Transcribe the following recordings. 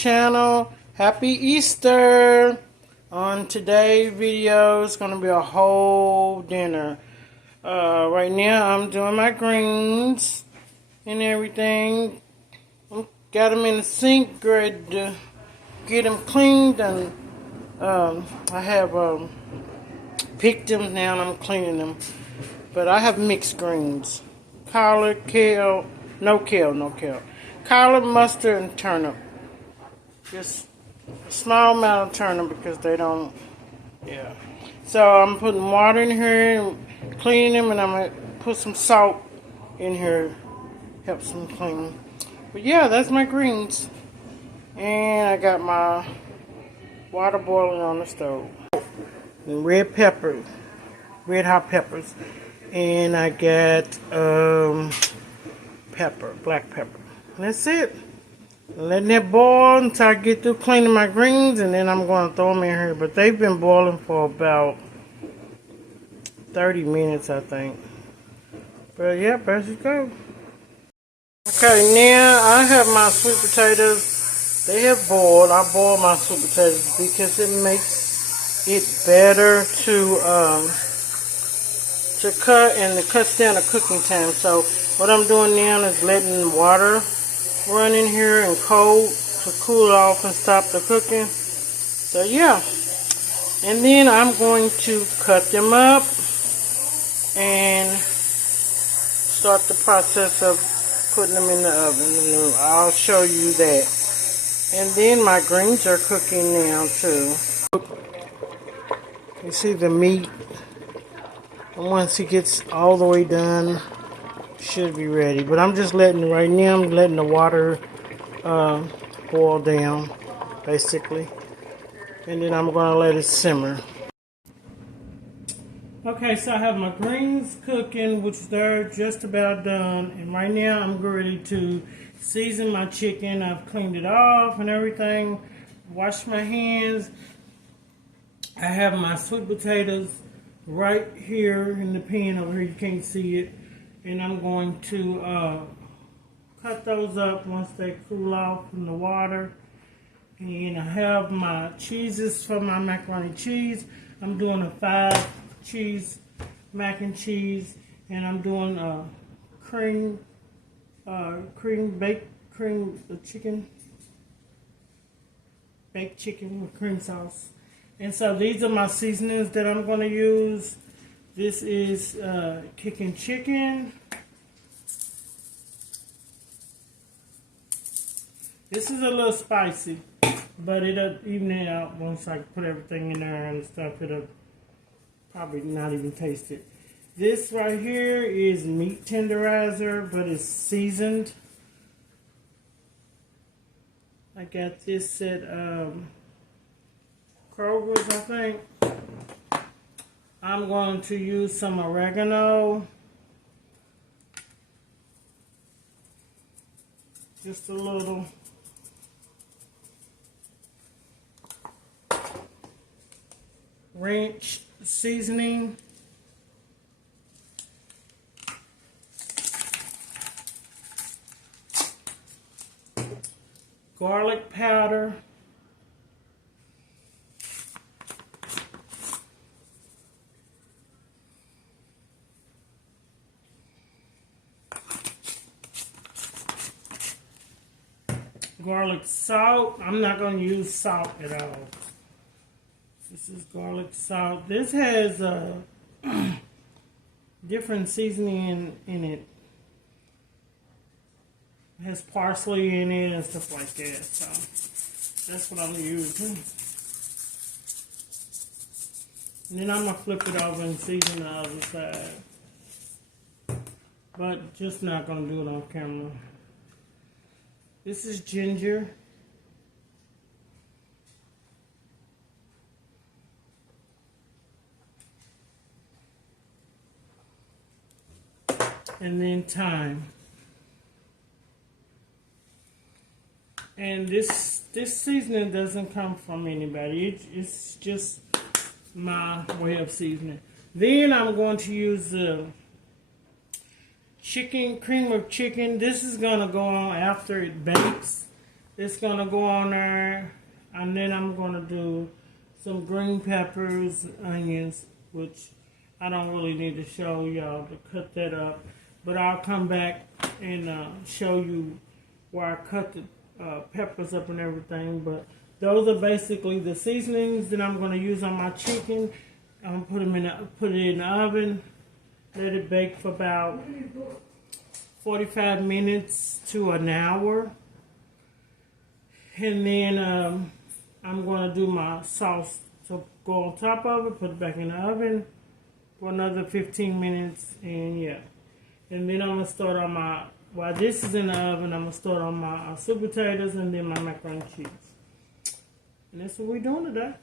channel. Happy Easter. On today's video, it's going to be a whole dinner. Right now, I'm doing my greens and everything. Got them in the sink, ready to get them cleaned. And I have picked them now and I'm cleaning them. But I have mixed greens. Collard, kale, no kale. Collard, mustard, and turnip. Just a small amount of turnip because they don't, yeah. So I'm putting water in here and cleaning them, and I'm going to put some salt in here. Helps them clean. But yeah, that's my greens. And I got my water boiling on the stove. And red pepper, red hot peppers. And I got pepper, black pepper. And that's it. Letting that boil until I get through cleaning my greens, and then I'm going to throw them in here. But they've been boiling for about 30 minutes, I think. But yeah, let's just go. Okay, now I have my sweet potatoes. They have boiled. I boil my sweet potatoes because it makes it better to cut, and it cuts down the cooking time. So what I'm doing now is letting water run in here and cold to cool off and stop the cooking. So yeah, and then I'm going to cut them up and start the process of putting them in the oven. And I'll show you that. And then my greens are cooking now too. You see the meat. And once it gets all the way done, should be ready. But I'm just letting, right now, I'm letting the water boil down, basically. And then I'm going to let it simmer. Okay, so I have my greens cooking, which they're just about done. And right now, I'm ready to season my chicken. I've cleaned it off and everything. Washed my hands. I have my sweet potatoes right here in the pan over here. You can't see it. And I'm going to cut those up once they cool off from the water. And I have my cheeses for my macaroni cheese. I'm doing a 5-cheese mac and cheese. And I'm doing a baked chicken with cream sauce. And so these are my seasonings that I'm going to use. This is kicking chicken. This is a little spicy, but it'll even it out once I put everything in there and stuff. It'll probably not even taste it. This right here is meat tenderizer, but it's seasoned. I got this at Kroger's, I think. I'm going to use some oregano. Just a little. Ranch seasoning. Garlic powder. Garlic salt. I'm not going to use salt at all. This is garlic salt. This has different seasoning in it. It has parsley in it and stuff like that. So that's what I'm using. And then I'm going to flip it over and season the other side. But just not going to do it on camera. This is ginger. And then thyme. And this seasoning doesn't come from anybody. It's just my way of seasoning. Then I'm going to use the chicken, cream of chicken. This is going to go on after it bakes. it's gonna go on there, and then I'm gonna do some green peppers, onions, which I don't really need to show y'all to cut that up, but I'll come back and show you where I cut the peppers up and everything. But those are basically the seasonings that I'm gonna use on my chicken. I'm gonna put it in the oven, let it bake for about 45 minutes to an hour. And then I'm going to do my sauce to go on top of it, put it back in the oven for another 15 minutes, and yeah. And then I'm going to start on my, while this is in the oven, I'm going to start on my sweet potatoes and then my macaroni and cheese. And that's what we're doing today.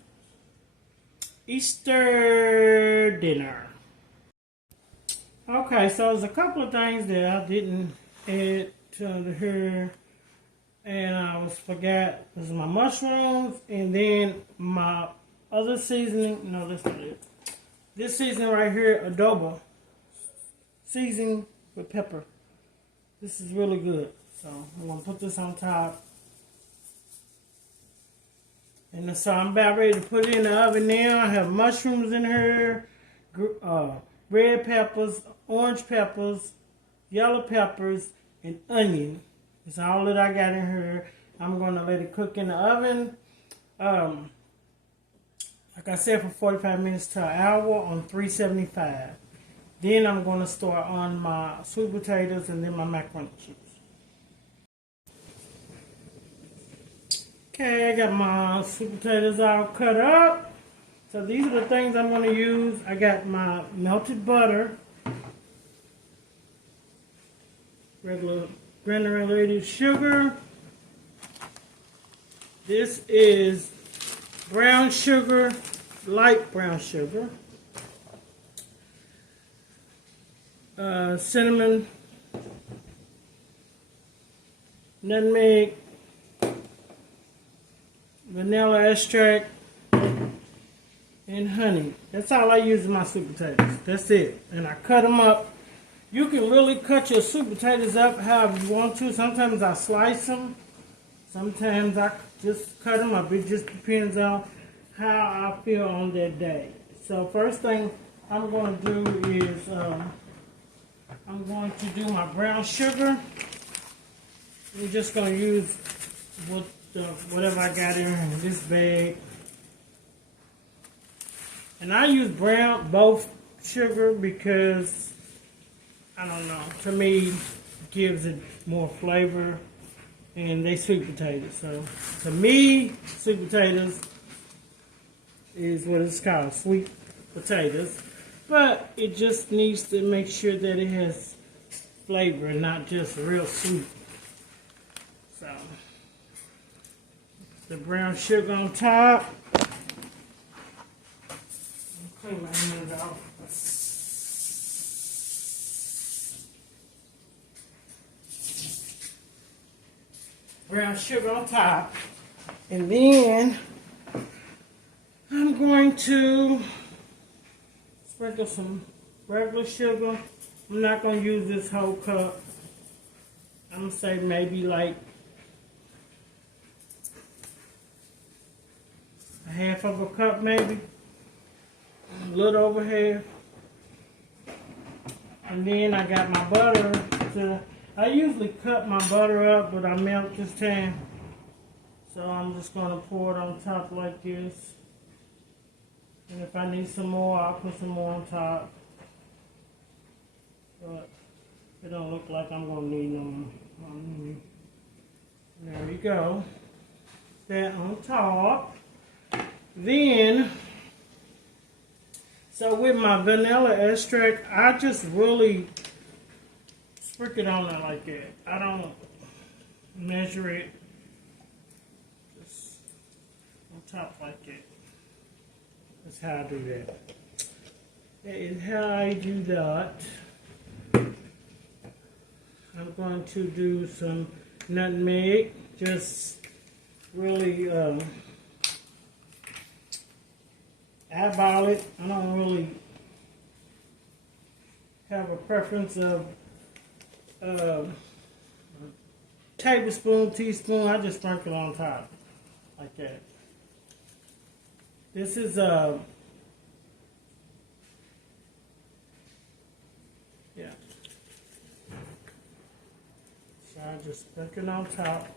Easter dinner. Okay, so there's a couple of things that I didn't add to here, and I forgot. This is my mushrooms, and then my other seasoning. No, that's not it. This seasoning right here, adobo, seasoning with pepper. This is really good. So I'm gonna put this on top, and so I'm about ready to put it in the oven now. I have mushrooms in here, red peppers, orange peppers, yellow peppers, and onion. It's all that I got in here. I'm going to let it cook in the oven. Like I said, for 45 minutes to an hour on 375. Then I'm going to start on my sweet potatoes and then my macaroni and cheese. Okay, I got my sweet potatoes all cut up. So these are the things I'm going to use. I got my melted butter, regular granulated sugar. This is brown sugar, light brown sugar, cinnamon, nutmeg, vanilla extract, and honey. That's all I use in my sweet potatoes. That's it. And I cut them up. You can really cut your sweet potatoes up however you want to. Sometimes I slice them. Sometimes I just cut them up. It just depends on how I feel on that day. So first thing I'm going to do is I'm going to do my brown sugar. I'm just going to use whatever I got in this bag. And I use both sugar because, I don't know, to me, it gives it more flavor, and they sweet potatoes. So, to me, sweet potatoes is what it's called, sweet potatoes. But it just needs to make sure that it has flavor and not just real sweet. So, the brown sugar on top. Clean my hands off. Brown sugar on top. And then I'm going to sprinkle some regular sugar. I'm not going to use this whole cup. I'm going to say maybe like a half of a cup maybe. A little over half. And then I got my butter. I usually cut my butter up, but I melt this time. So I'm just going to pour it on top like this. And if I need some more, I'll put some more on top. But it don't look like I'm going to need no more. There we go. That on top. Then, so with my vanilla extract, I just really sprinkle it on there like that. I don't measure it. Just on top like that. That's how I do that. That is how I do that. I'm going to do some nutmeg. Just really eyeball it. I don't really have a preference of tablespoon, teaspoon. I just sprinkle on top like that. This is yeah. So I just sprinkle on top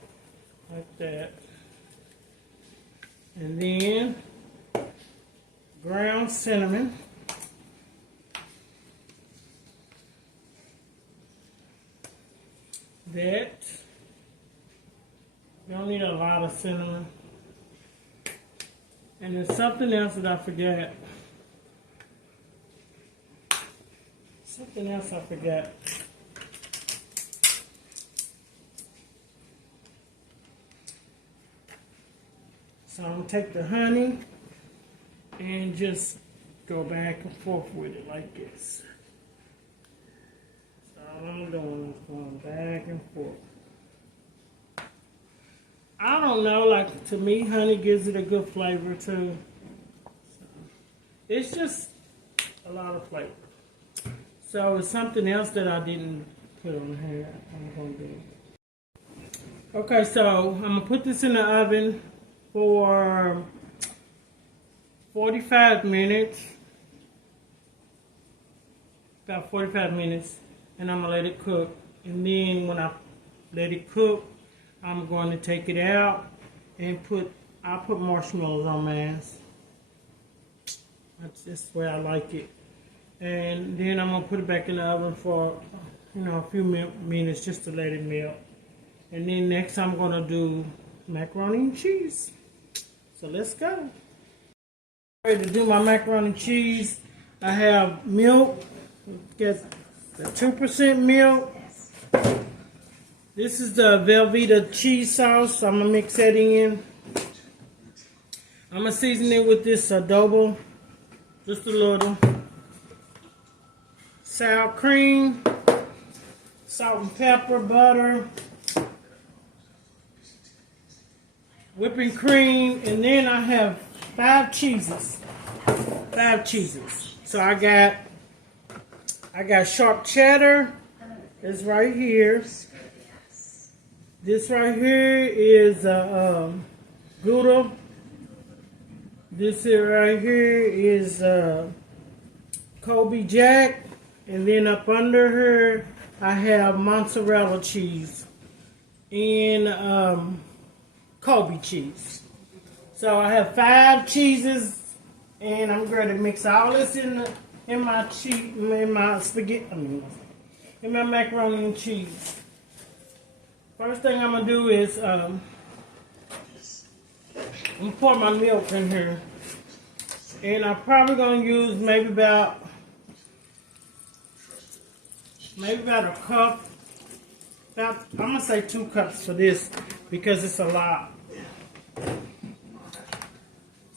like that, and then ground cinnamon. That you don't need a lot of cinnamon. And there's something else that I forgot. Something else I forgot. So I'm gonna take the honey and just go back and forth with it like this. All I'm doing is going back and forth. I don't know, like to me, honey gives it a good flavor too. So, it's just a lot of flavor. So it's something else that I didn't put on here. I'm gonna do. Okay, so I'm gonna put this in the oven for 45 minutes. About 45 minutes. And I'm gonna let it cook. And then when I let it cook, I'm going to take it out and I'll put marshmallows on mine. That's just the way I like it. And then I'm gonna put it back in the oven for a few minutes just to let it melt. And then next I'm gonna do macaroni and cheese. So let's go. Ready to do my macaroni and cheese. I have milk. Get the 2% milk. This is the Velveeta cheese sauce. I'm gonna mix that in. I'm gonna season it with this adobo, just a little. Sour cream, salt and pepper, butter, whipping cream, and then I have 5 cheeses. 5 cheeses. So I got sharp cheddar. It's right here. This right here is Gouda. This here right here is Colby Jack. And then up under here, I have mozzarella cheese and Colby cheese. So I have 5 cheeses, and I'm going to mix all this in my spaghetti. In my macaroni and cheese. First thing I'm gonna do is I'm gonna pour my milk in here, and I'm probably gonna use maybe about a cup. I'm gonna say 2 cups for this because it's a lot.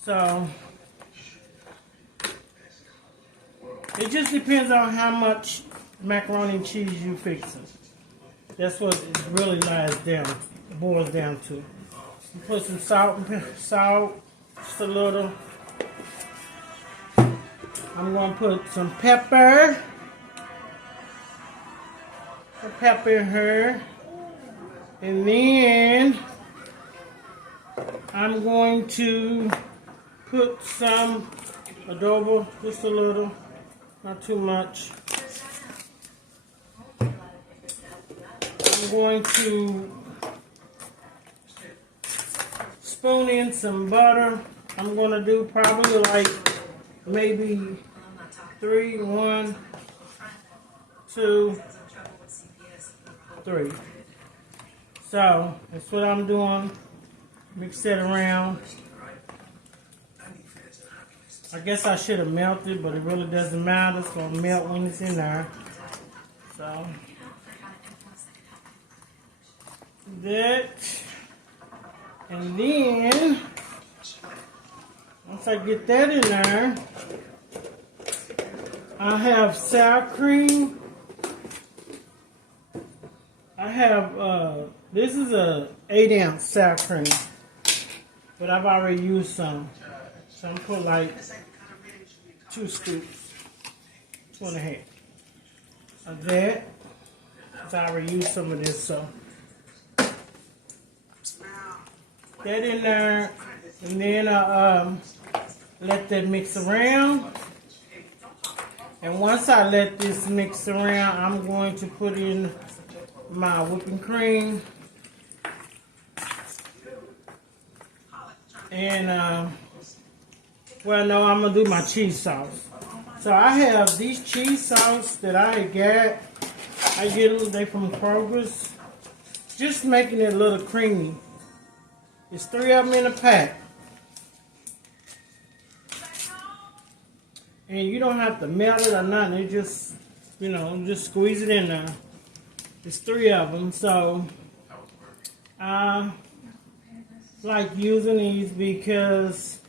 So it just depends on how much macaroni and cheese you fixing. That's what it really boils down to. You put some salt, just a little. I'm gonna put some pepper. In here. And then I'm going to put some adobo, just a little, not too much. I'm going to spoon in some butter. I'm going to do probably like maybe 3, 1, 2, 3. So that's what I'm doing. Mix it around. I guess I should have melted, but it really doesn't matter. It's going to melt when it's in there. So that, and then once I get that in there, I have sour cream. I have this is a 8-ounce sour cream, but I've already used some, so I'm put like 2 scoops, 2.5 of that. I already used some of this, so that in there, and then let that mix around. And once I let this mix around, I'm going to put in my whipping cream. And, well, no, I'm going to do my cheese sauce. So I have these cheese sauce that I got. I get them from Kroger's. Just making it a little creamy. It's 3 of them in a pack. And you don't have to melt it or nothing. You just, just squeeze it in there. There's 3 of them. So, I like using these because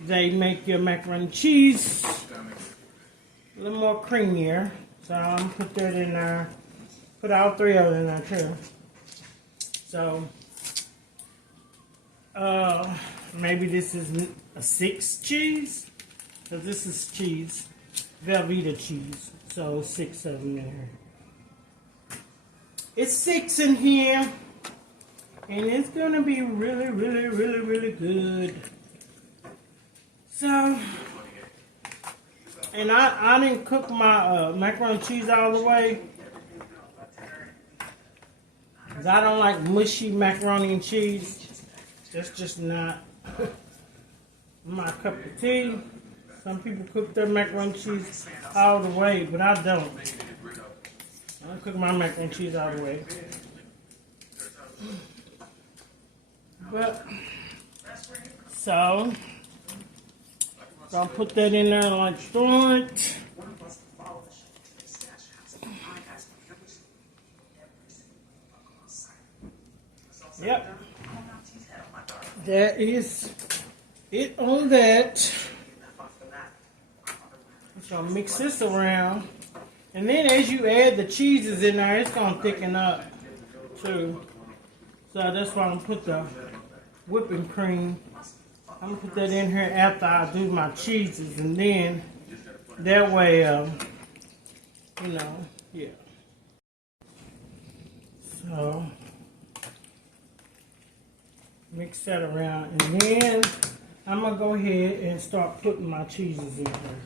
they make your macaroni and cheese a little more creamier. So, I'm going to put that in there. Put all 3 of them in there too. So, maybe this is a 6 cheese. Because this is cheese, Velveeta cheese. So 6 of them in here. It's 6 in here. And it's going to be really, really, really, really good. So, and I didn't cook my macaroni and cheese all the way. Because I don't like mushy macaroni and cheese. That's just not my cup of tea. Some people cook their macaroni and cheese all the way, but I don't. I don't cook my macaroni and cheese all the way. But, so, I'll put that in there like that. Yep. That is it on that. So mix this around, and then as you add the cheeses in there, it's gonna thicken up too. So that's why I'm gonna put the whipping cream. I'm gonna put that in here after I do my cheeses, and then that way, yeah. So mix that around, and then I'm gonna go ahead and start putting my cheeses in here.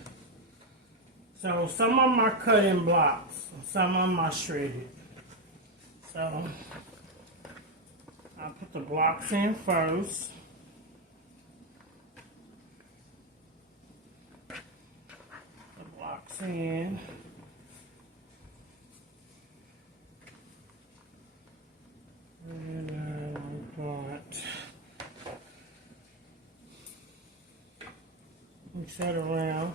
So some of them are cut in blocks, some of them are shredded. So I'll put the blocks in first. The blocks in. And mix that around.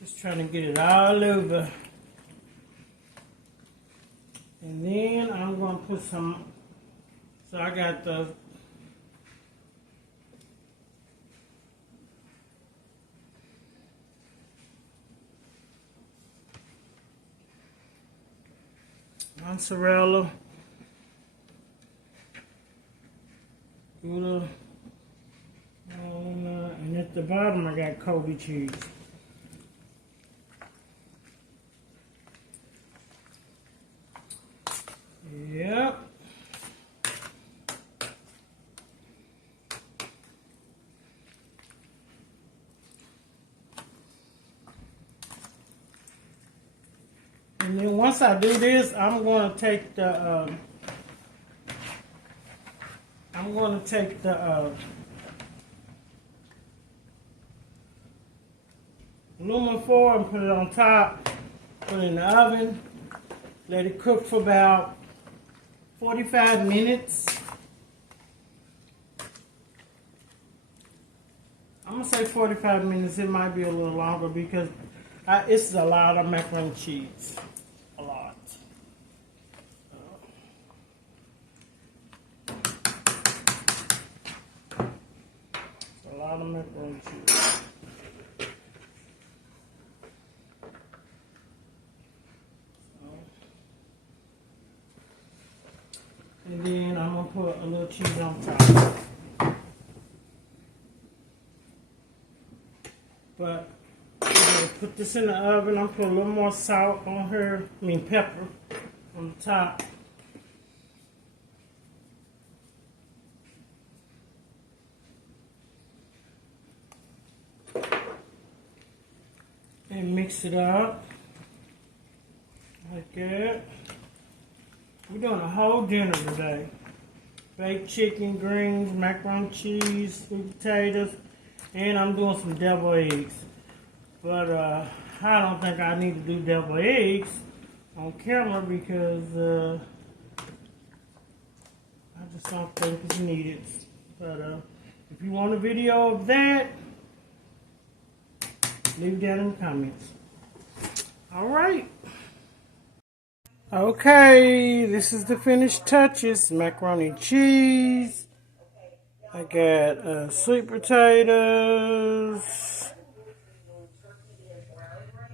Just trying to get it all over. And then I'm going to put some, so I got the mozzarella, Gouda, and at the bottom I got Kobe cheese. Yep. And then once I do this, I'm going to take the aluminum foil and put it on top, put it in the oven, let it cook for about 45 minutes. I'm going to say 45 minutes. It might be a little longer because it's a lot of macaroni and cheese. A lot. It's a lot of macaroni and cheese. And then I'm going to put a little cheese on top. But I'm going to put this in the oven. I'm going to put a little more salt on her, pepper on the top. And mix it up like that. We're doing a whole dinner today. Baked chicken, greens, macaroni and cheese, sweet potatoes, and I'm doing some deviled eggs. But I don't think I need to do deviled eggs on camera because I just don't think it's needed. But if you want a video of that, leave that in the comments. Alright. Okay, this is the finished touches. Macaroni and cheese. I got sweet potatoes.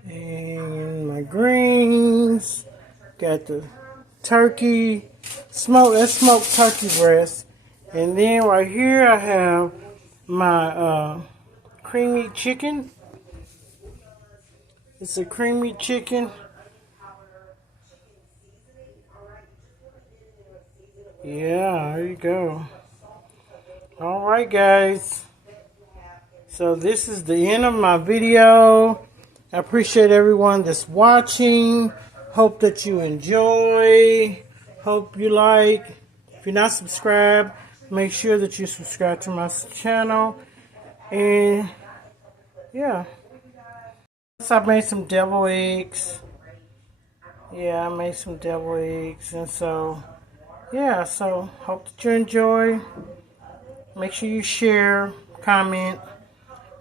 And my greens. Got the turkey. Smoked turkey breast. And then right here I have my creamy chicken. It's a creamy chicken. Yeah, there you go. Alright guys. So this is the end of my video. I appreciate everyone that's watching. Hope that you enjoy. Hope you like. If you're not subscribed, make sure that you subscribe to my channel. And yeah. I made some deviled eggs. Yeah, I made some deviled eggs. And so, yeah, so hope that you enjoy. Make sure you share, comment,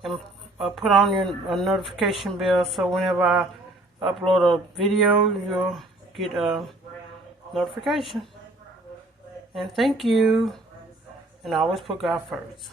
and put on your notification bell so whenever I upload a video, you'll get a notification. And thank you. And I always put God first.